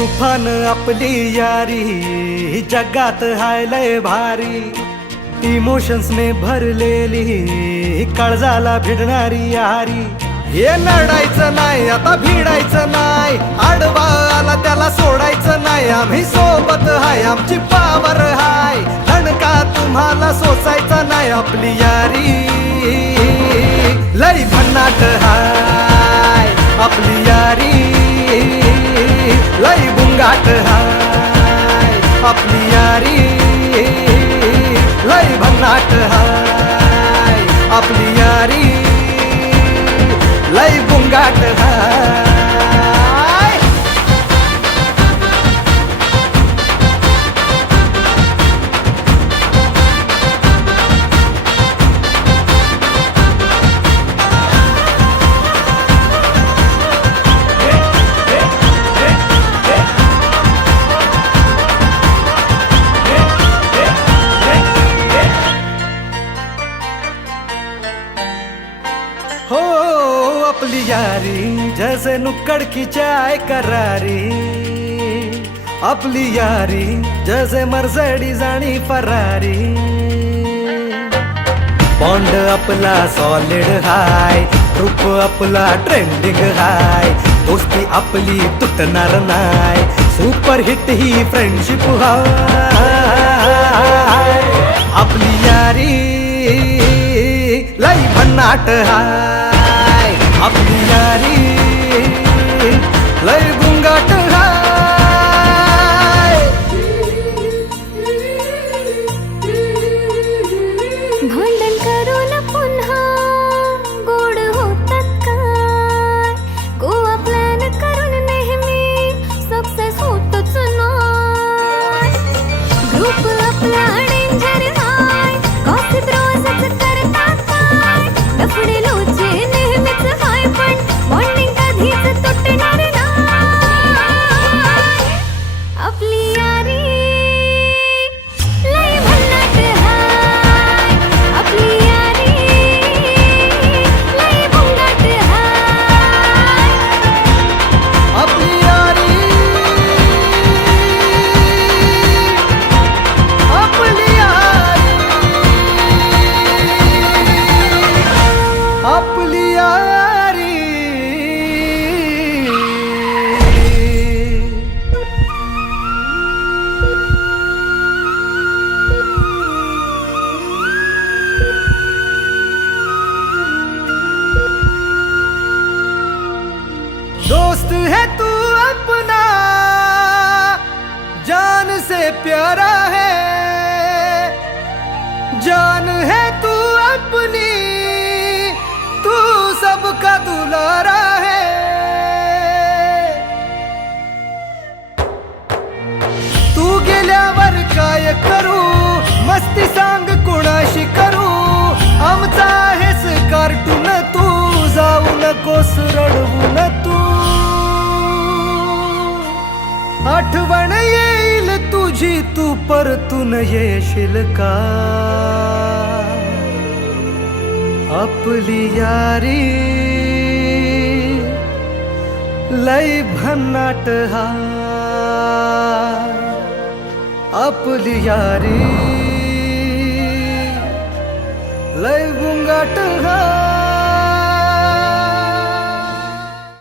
तुफान आपली यारी जगात हाय लय भारी, इमोशन्स ने भरलेली काळजाला भिडणारी यारी. हे नडायचं नाही आता भिडायचं नाही, आडवा आला त्याला सोडायचं नाही. आम्ही सोबत हाय आमची पावर हाय, दणका तुम्हाला सोसायचा नाही. आपली यारी लय भन्नाट हाय, आपली यारी लय बुंगाट हाय. आपली यारी लय भन्नाट हाय, आपली यारी लय बुंगाट हाय. हो अपनी यारी जैसे नुक्कड़ की चाय करारी, अपनी यारी जैसे मर्सिडीज आणि फरारी. बॉन्ड आपला सॉलिड हाय, ग्रुप आपला ट्रेंडिंग हाय, दोस्ती आपली तुटणार नाय, सुपर हिट ही फ्रेंडशिप हाय. आपली यारी लय भन्नाट हाय, आपली यारी लय बुंगाट हाय. भांडण करून पुन्हा गोड होतात काय, गोवा प्लॅन करून नेहमी सक्सेस होतच नाही. ग्रुप आपला डेंजर हाय, गॉसिप रोजच करतात काय, लफडे लोचे नेहमीच हाय, पण बॉन्डिंग कधीच तुटणार नाही. आपली यारी लय भन्नाट हाय, आपली यारी लय बुंगाट हाय. आपली यारी आपली यारी आपली यारी. दोस्त है तू अपना, जान से प्यारा है, जान है तू अपनी, तू सबका दुलारा है. तू गेल्यावर काय करू, मस्ती सांग कोणाशी करू, आमचा आहेस कार्टून तू, जाऊ नकोस रडवून तू. आठवण येईल तुझी तू परतून येशील का, आपली यारी लय भन्नाट हाय, आपली यारी लय बुंगाट हाय.